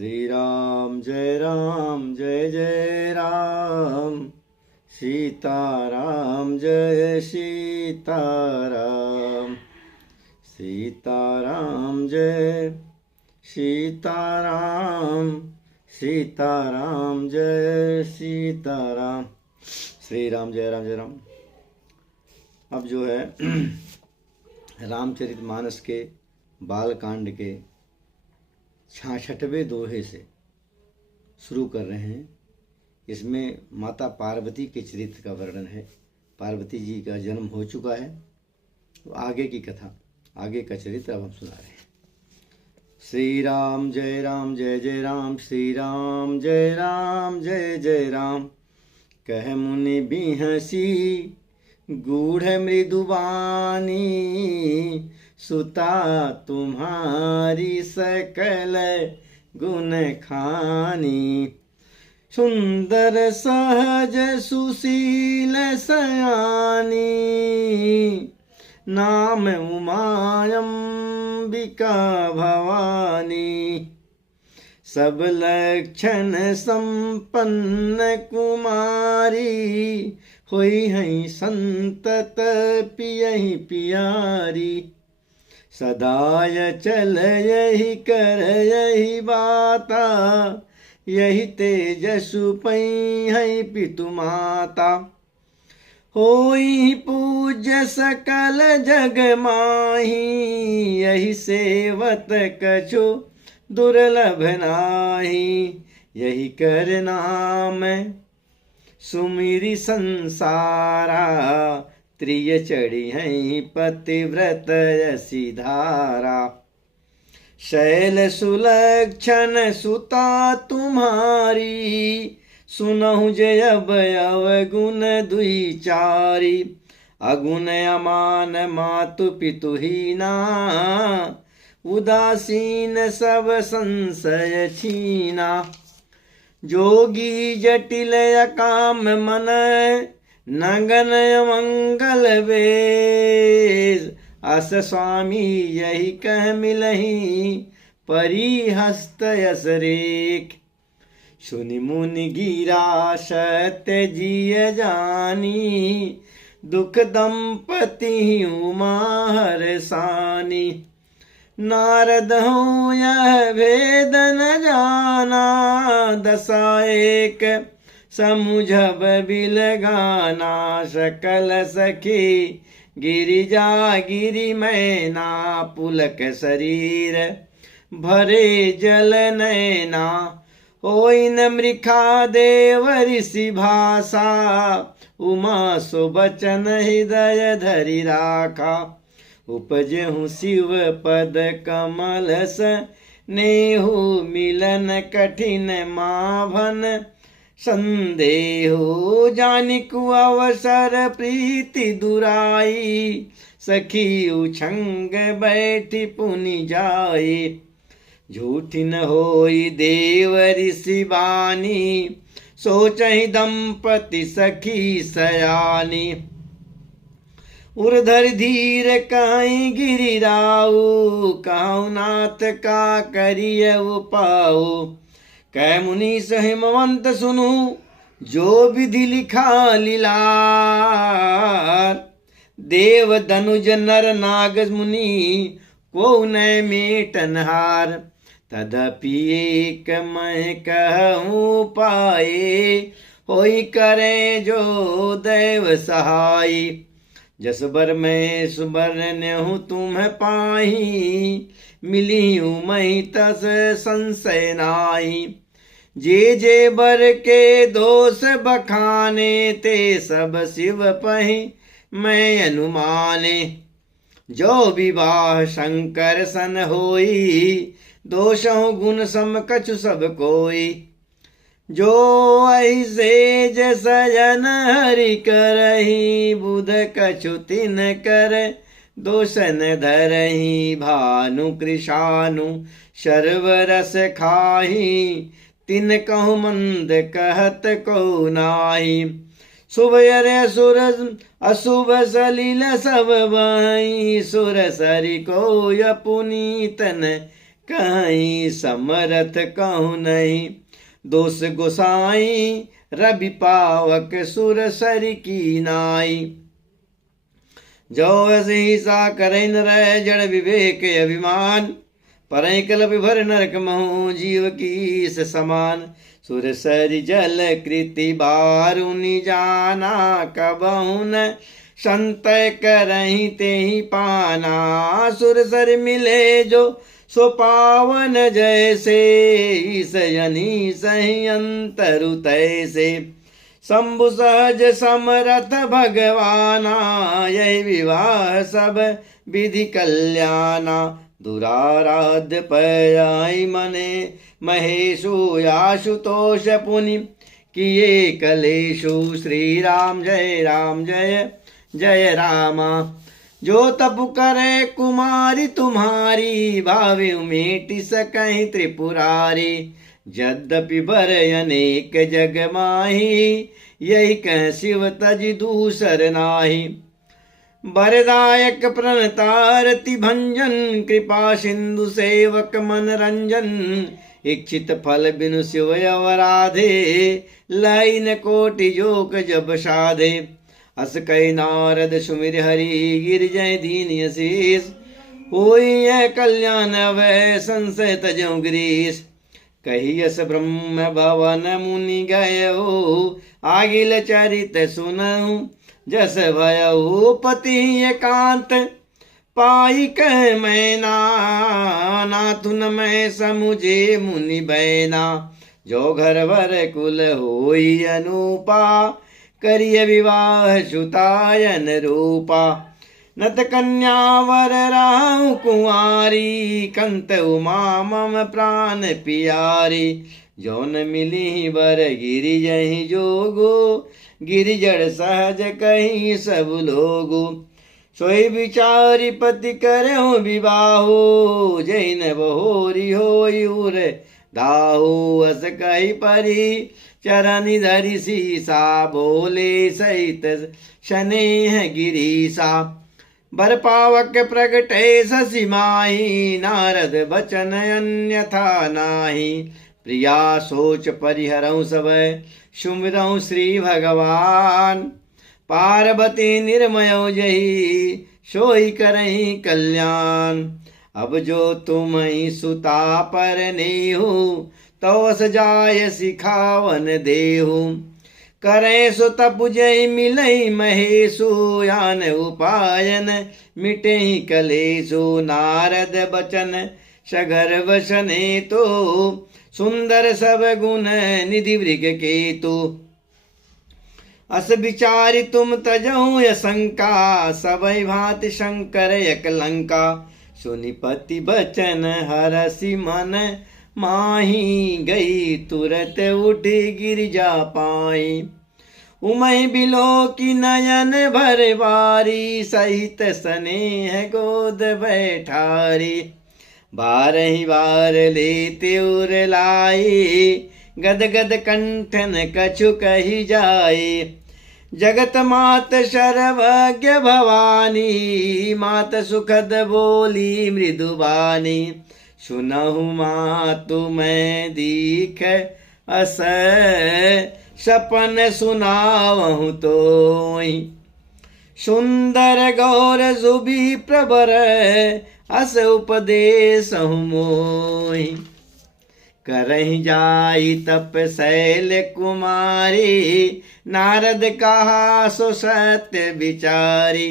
श्री राम जय जय राम, सीताराम जय सीताराम, सीताराम जय सीताराम, सीताराम जय सीताराम। श्री राम जय राम। अब जो है रामचरितमानस के बालकांड के 66वें दोहे से शुरू कर रहे हैं। इसमें माता पार्वती के चरित्र का वर्णन है। पार्वती जी का जन्म हो चुका है, तो आगे की कथा, आगे का चरित्र अब हम सुना रहे हैं। श्री राम जय जय राम, श्री राम जय जय राम। कह मुनि बिहसी गूढ़ मृदुबानी, सुता तुम्हारी सकल गुण खानी। सुंदर सहज सुशील सयानी, नाम उमायंबिका भवानी। सब लक्षण संपन्न कुमारी, होई हैं संतत पियहि पियारी। सदाय चल यही कर यही बाता, यही तेजसु पै है पितु माता। होई पूज्य सकल जग माही, यही सेवत कछु दुर्लभ नाही। यही कर नाम सुमिरि संसारा, त्रिय चढ़ी हैं पतिव्रत यसी धारा। शैल सुलक्षण सुता तुम्हारी, सुनहु जय अवयव गुण दुईचारी। अगुण अमान मातु पितु हीना, उदासीन सब संशय छीना। जोगी जटिल अकाम मन, नगन मंगल वेश। अस स्वामी यही कह मिलही, परिहस्त यस रेख। सुनि मुनि गिरा सत्य जिय जानी, दुख दंपति उमा हरसानी। नारद हूँ यह भेद न जाना, दशा एक समुझब बिलगाना। सकल सखी गिरिजा गिरि मैना, पुलक शरीर भरे जल नैना। होई न मृखा देव ऋषि भाषा, उमा सुबचन हृदय धरि राखा। उपजहु शिव पद कमल स्नेहु, मिलन कठिन माभन संदेहो। जानिकु अवसर प्रीति दुराई, सखी उछंग बैठी पुनि जाई। झूठी न होई देव ऋषि बानी, सोचहि दंपति सखी सयानी। उर्धर धीर कहीं गिरिराऊ, कहु नाथ का करिय उपाऊ। कै मुनि हिमवंत सुनु, जो विधि लिखा लीलार। देव धनुज नर नाग मुनि, को नय मेटनहार। तदपि एक मैं कहूँ पाए, होई करे जो दैव सहाय। जस बर मैं सुबरन्यहु तुम पाही, मिली हूँ मैं तस संशय नाई। जे बर के दोष बखाने, ते सब शिव पहि मैं अनुमाने। जो विवाह शंकर सन होई, दोषों गुण सम कछु सब कोई। जो ऐसे जसयन हरि करही, बुध कछु तिन कर दोषन धरही। भानु कृशानु शर्वरस खाही, तिन कहु मंद कहत को नाही। शुभ अरे असुर अशुभ सलिल सब बाई, सुर सरि को पुनीतन कहीं समरथ कहूँ नहीं। दोष गोसाई रवि पावक सुर सर की नाई। जो ऐसे ही सा करे न रह जड़ विवेक अभिमान। परई कल विभर नरक महु जीव की समान। सुर सर जल कृति बारुनि जाना। कबहु न संत करही ते ही पाना। सुर सर मिले जो सो पावन जैसे। ईसयनी सही अंतरु तैसे। शंभु सहज समरथ भगवाना। यही विवाह सब विधि कल्याणा। दुराराध्य पयाई मने महेशु आशुतोष पुनि। किए कलेशु श्री राम जय जय रामा। जो तप करे कुमारी तुम्हारी। भावे उमेटि सकहि त्रिपुरारी। यद्यपि बर अनेक जग माही। यही कह शिव तज दूसर नाही। बरदायक प्रणतारति भंजन। कृपा सिंधु सेवक मन रंजन। इच्छित फल बिनु शिव अवराधे। लाइन कोटि जोक जब साधे। अस कई नारद सुमिर हरि। गिर जय दीन अशीष। होई कल्याण वै संशय तजौ गिरीश। कहियस ब्रह्म भवन मुनि गयो। आगिल चरित सुनऊ जस भयऊ। पति एकांत पाई कह मैना। नाथुन मैं समुझे मुनि बैना। जो घर वर कुल होई अनुपा। करिय विवाह सुतायन रूपा। नत कन्यावर राहु कुंवारी। कंत उमा मम प्राण पियारी। जौन मिली वर गिरि जहि जोगो। गिरि जड़ सहज कहीं सब लोगो। सोई विचारी पति करहु विवाहो। जैन बहोरी होई उर दाहो। अस कही परी चरनि धरि सीसा। बोले सहित स्नेह गिरीसा। बर पावक प्रगटे शशि माही। नारद बचन अन्यथा नाही। प्रिया सोच परिहरऊ सब सुमिरऊ श्री भगवान। पार्वती निर्मय जही सोई करही कल्याण। अब जो तुम ही सुता पर नेहु। तो सजाय सिखावन देहु। करे सो तप जय मिलई महेशु। यान उपायन मिटे कलेशु। नारद बचन सगर वसने तो। सुंदर सब गुण निधि वृग केतु। अस विचारि तुम तजऊ शंका। सबई भांति शंकर एक लंका। सुनिपति बचन हरसि मन माही। गई तुरत उठी गिरिजा पाई। उमय बिलो की नयन भर बारी। सहित स्नेह गोद बैठारी। बारही बार लेते उर लाई। गद गद कंठन कछु कही जाए। जगत मात सर्वज्ञ भवानी। मात सुखद बोली मृदुबानी। सुनहु मातु मैं दीख अस। सपन सुनावहु तोई। सुंदर गौर जुबी प्रबर। अस उपदेश मोहि। करहि जाई तप शैल कुमारी। नारद कहा सो सत्य विचारी।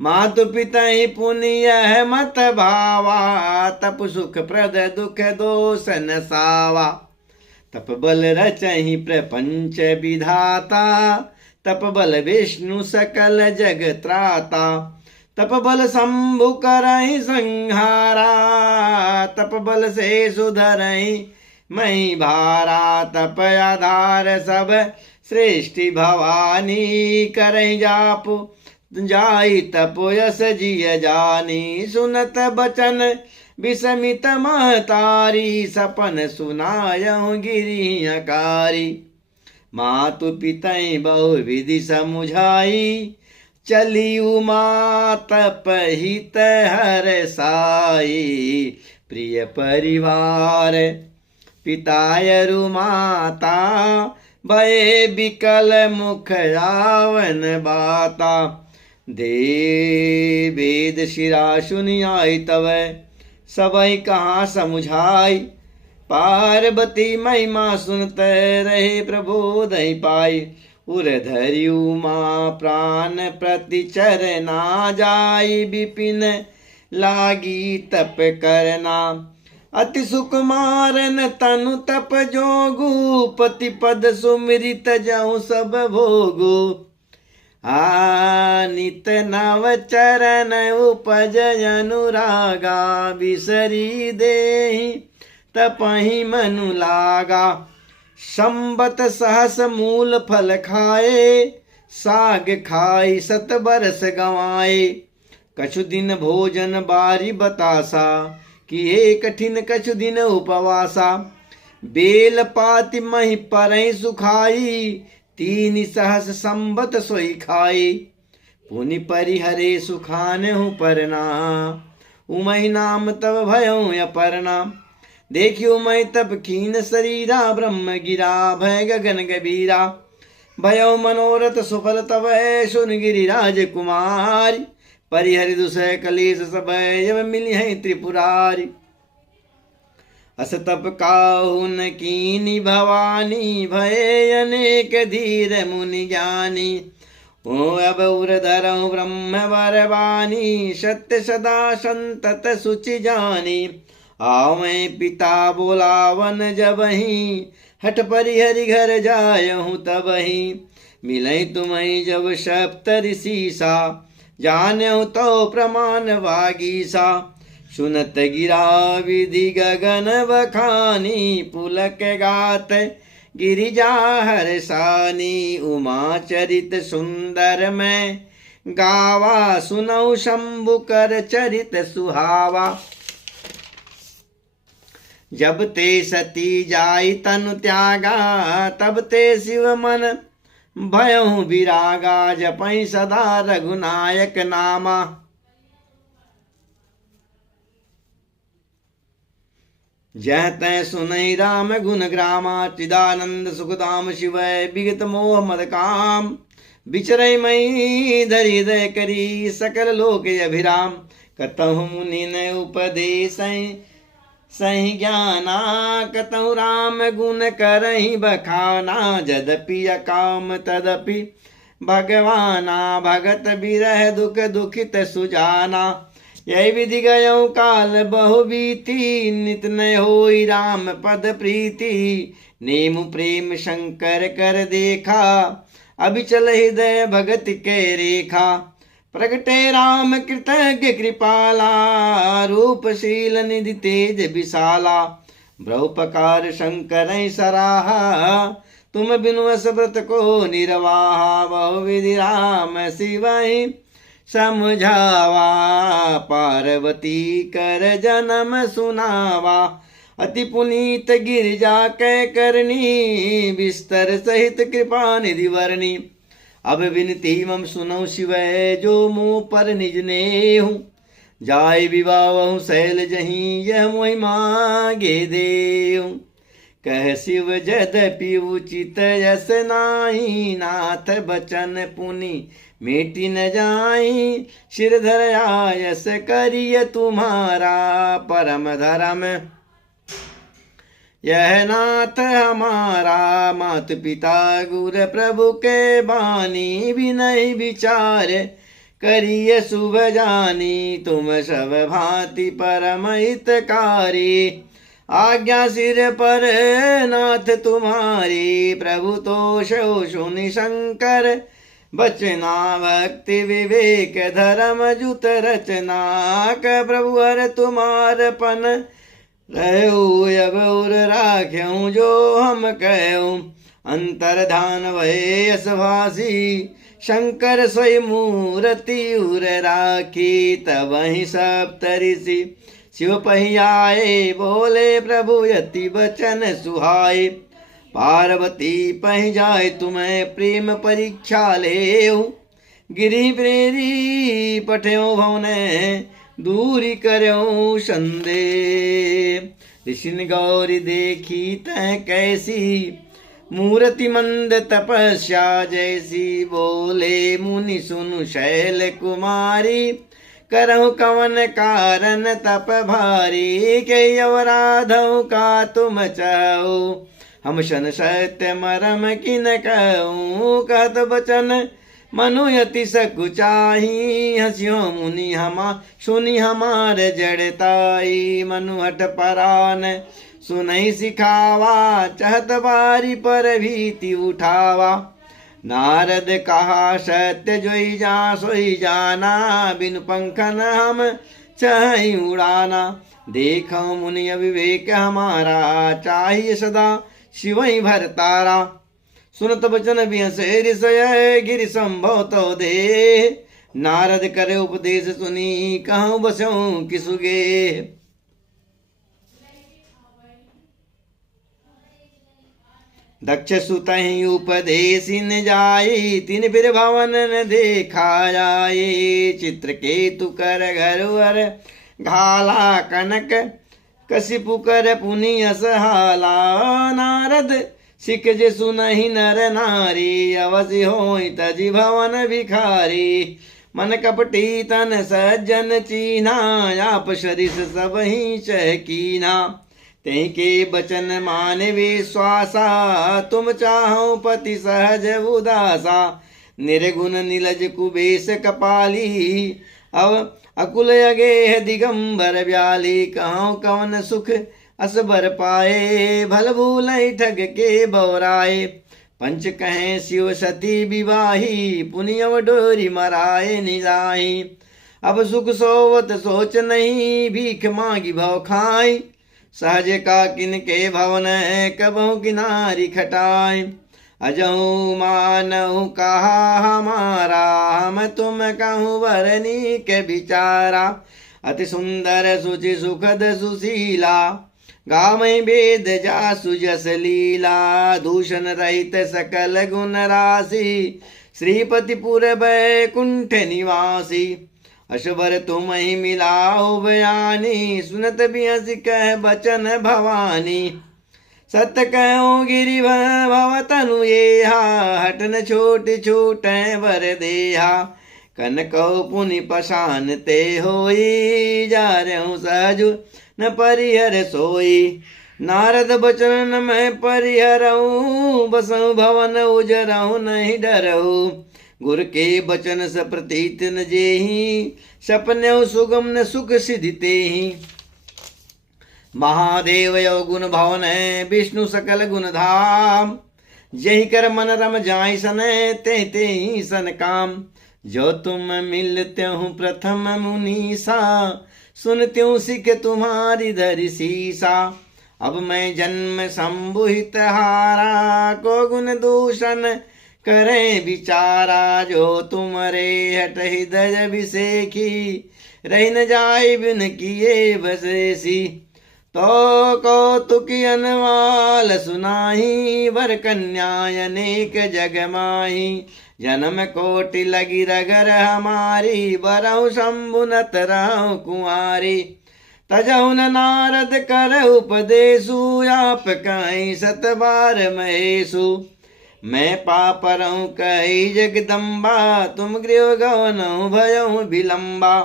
मातु पितहि पुण्य मत भावा। तप सुख प्रद दुख दोष न सावा। तप बल रचहि प्रपंच विधाता। तप बल विष्णु सकल जग त्राता। तप बल शंभु करहि संहारा। तप बल से सुधरहि मही भारा। तप आधार सब सृष्टि भवानी। करहि जापु जाई तपो यस जिय जानी। सुनत बचन विस्मित महतारी। सपन सुनायहु गिरियकारी। मातु पितहि बहु विधि समुझाई। चली उमा तप हित हर साई। प्रिय परिवार पितायरु माता भये बिकल मुख रावण बाता दे वेद शिरा सुनियाई तब सबई कहाँ समुझाई पार्वती महिमा सुनते रहे प्रबोध ही पाई उर धरियु माँ प्राण प्रतिचर ना जाई विपिन लागी तप करना अति सुकुमारन तनु तप जोगु पति पद सुमृत जाऊं सब भोगु नित नव चरण उपज अनुरागा बिसरी देहि तपहि मनु लागा संबत सहस मूल फल खाए साग खाई सत बरस गवाए कछु दिन भोजन बारी बतासा किए कठिन कछु दिन उपवासा बेल पाति मही परई सुखाई तीन सहस संबत सोई खाई पुनि परिहरे सुखान हूँ परना उमई नाम तब भयऊ अपरना देखियो मैं तब खीन शरीरा ब्रह्म गिरा भय गगन गभीरा भयो मनोरथ सुफल तब सुन गिरिराज कुमारी परिहरि दुसह कलेश सब जब मिली है त्रिपुरारी अस तप काहुन कीनी भवानी भय अनेक धीर मुनि ज्ञानी ओ अब उर धरऊ ब्रह्म वरवानी सत्य सदा संतत सुचि जानी आवै पिता बोलावन जबहि हठ परिहरि घर जायहूँ तबहि मिलई तुम्हें जब सप्त ऋषिसा जानहु तो प्रमाण वागीसा सुनत गिरा विधि गगन बखानी पुलक गात गिरिजा हरसानी उमा चरित सुंदर में गावा सुनऊ शंभु कर चरित सुहावा जब ते सती जाई तनु त्यागा तब ते शिव मन भयहु विरागा जपई सदा रघुनायक नामा जह तै सुनई राम गुण ग्रामा चिदानंद सुखदाम शिव विगत मोह मद काम बिचरई मई धरि दय करी सकल लोक अभिराम कतहु मुनि न उपदेश सही ज्ञाना कतहु राम गुण करहि बखाना जदपि अकाम तदपि भगवाना भगत बिरह दुख दुखित सुजाना यही विधि गयौ काल बहु बीती नित न होई राम पद प्रीति नेम प्रेम शंकर कर देखा अभिचल हृदय भगत के रेखा प्रगटे राम कृतज्ञ कृपाला रूपशील निधि तेज विशाला ब्रह्मकार शंकर सराहा तुम बिनु व्रत को निर्वाहा बहु विधि राम शिवहि समझावा पार्वती कर जन्म सुनावा अति पुनीत गिरिजा कै करनी विस्तर सहित कृपा निधि वर्णी अब विनती मम सुनौ शिव जो मुँह पर निज नेहु जाय विवाह शैल जही यह मोहि मांगे देहु कह शिव जदपि उचित यस नाही नाथ बचन पुनि मेटी न जाई शिरधर आयस करिय तुम्हारा परम धर्म यह नाथ हमारा मात पिता गुर प्रभु के बानी भी नहीं विचार करिय शुभ जानी तुम सब भांति परम हितकारी आज्ञा सिर पर नाथ तुम्हारी प्रभु तोष सुनि शंकर बचना भक्ति विवेक धर्म जुत रचना क प्रभु हर तुम्हार पन रहु अब उर राख्यऊ जो हम कहूँ अंतर ध्यान भय यशभासी शंकर सोई मूर्ति उर राखी तब ही सप्त ऋषि शिव पहियाए बोले प्रभु यति बचन सुहाए पार्वती पह जाए तुम्हें प्रेम परीक्षा ले गिरी प्रेरी पठ्यो भवने दूरी करऊं संदेह। ऋषिन गौरी देखी तह कैसी, मूर्ति मंद तपस्या जैसी। बोले मुनि सुनु शैल कुमारी, करहु कवन कारण तप भारी। के अवराधौ का तुम चाहो, हम शन सत्य मरम किन कहूँ। कहत बचन मनु यति सकुचाही, हस्यो मुनि हमा सुनि हमार जड़ताई। मनु हट परान सुनहि सिखावा, चहत बारी पर भीति उठावा। नारद कहा सत्य जोई जा सोई जाना, बिनु पंखन हम चाहि उड़ाना। देखो मुनि अविवेक हमारा, चाहिए सदा शिवई भरतारा। सुनत बचन बिहसे ऋषय गिरि संभव तो दे। नारद करे उपदेश सुनी, कहूँ बसऊं किसुगे। दक्ष सुतहि उपदेशिन जाई, तिन फिर भवन न देखा जाए। चित्रकेतु कर घरवर घाला, कनक कसिपु कर पुनि असहाला। नारद सिख जे सुनहि नर नारी, अवसि होई तजि भवन भिखारी। मन कपटी तन सज्जन चीन्हा, आप सरिस सबहि चह कीन्हा। तेहि के बचन मान विश्वासा, तुम चाहो पति सहज उदासा। निर्गुण नीलज कुबेश कपाली, अव अकुल अगेह दिगंबर ब्याली। कहाँ कवन सुख असबर पाए, भल भूल ठग के बौराए। पंच कहें शिव सती विवाही, पुनियव डोरी मराए निजाही। अब सुख सोवत सोच नहीं, भीख मांगी भव खाई। सहज का किन के भवन है, कबहु किनारी खटाई। अजहु मानहु कहा हमारा, हम तुम कहूँ वरनी के बिचारा। अति सुंदर सुचि सुखद सुशीला, गामहि वेद जासु जस लीला। दूषण रहित सकल गुण राशि, श्रीपति पुर बैकुंठ निवासी। अशबर तुम ही मिलाओ बयानी, सुनत बिहस कह बचन भवानी। सत्य कहो गिरि भव तनु येहा, हटन छोट छोट वर देहा। कनकौ पुनि पशान ते होई, जा रहूं सहजु न परिहर सोई। नारद बचन मैं परिहरऊं, बसऊं भवन उजरऊं नहीं डरऊं। गुर के बचन स प्रतीत न जेहि, सपने सुगम न सुख सिद्धि तेहि। महादेव गुण भवन है, विष्णु सकल गुण धाम। जहि कर मन रम जाय सन, ते ही सन काम। जो तुम मिलते हूँ प्रथम मुनीसा, सुनते हूँ सिख तुम्हारी धरि सीसा। अब मैं जन्म संबुहित हारा, को गुण दूषण करें विचारा। जो तुमरे हट हृदय विसेखी, रह न जाए बिन किए बसेसी। तो कौतुक अनवाल सुनाही, वर कन्या अनेक जग माही। जन्म कोटि लगी रगर हमारी, बरहु शंभु नत रहु कुंवारी। तजहु न नारद कर उपदेशु, आप कहीं सत बार महेशु। मैं पापरहु कही जगदम्बा, तुम गृह गवनहु भयहु विलम्बा।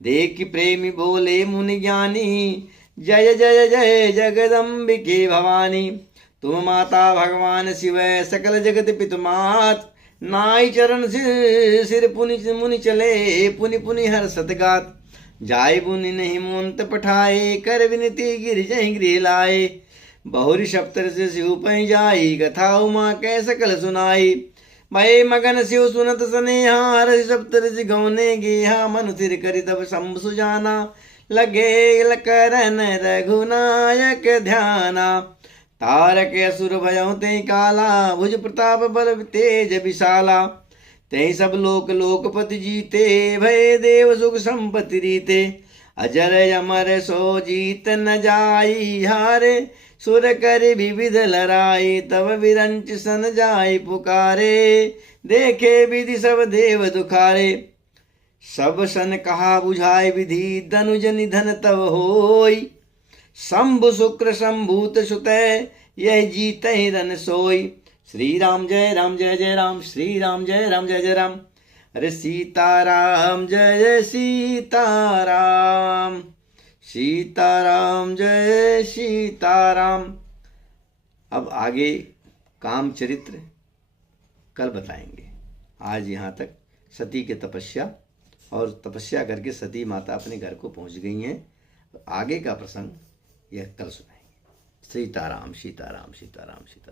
देख प्रेमी बोले मुनि ज्ञानी, जय जय जय जगदम्बिके भवानी। तुम माता भगवान शिव, सकल जगत पितुमात। नाई चरण सिर पुनि मुनि चले, पुनि पुनि हर सतगात। जाय बुनि नहीं मुंत पठाए, कर विनती गिर जहि गृह लाए। बहुरी सप्तर से शिव पै जाई, कथा उमा कै सकल सुनाई। भय मगन शिव सुनत सनेहा, हर सप्तर गौने गेहा। मनु थिर करि तब शंभु सुजाना, लगे करन रघुनायक ध्याना। तारक असुर भयउ ते काला, भुज प्रताप बल तेज विशाला। ते सब लोक लोकपति जीते, भय देव सुख संपत्ति रीते। अजर अमर सो जीत न जाई, हारे सुर कर विविध लड़ाई। तब विरंच सन जाय पुकारे, देखे विधि सब देव दुखारे। सब सन कहा बुझाए विधि, धनुज निधन तब होई। शंभु शुक्र शंभूत सुतय, यह जीत रन सोई। श्री राम जय राम जय जय राम, श्री राम जय राम जय जय राम। अरे सीताराम जय सीताराम, सीताराम जय सीताराम। अब आगे काम चरित्र कल बताएंगे। आज यहाँ तक सती की तपस्या, और तपस्या करके सती माता अपने घर को पहुँच गई हैं। आगे का प्रसंग यह कल सुनाएंगे। सीताराम सीताराम सीताराम सीताराम।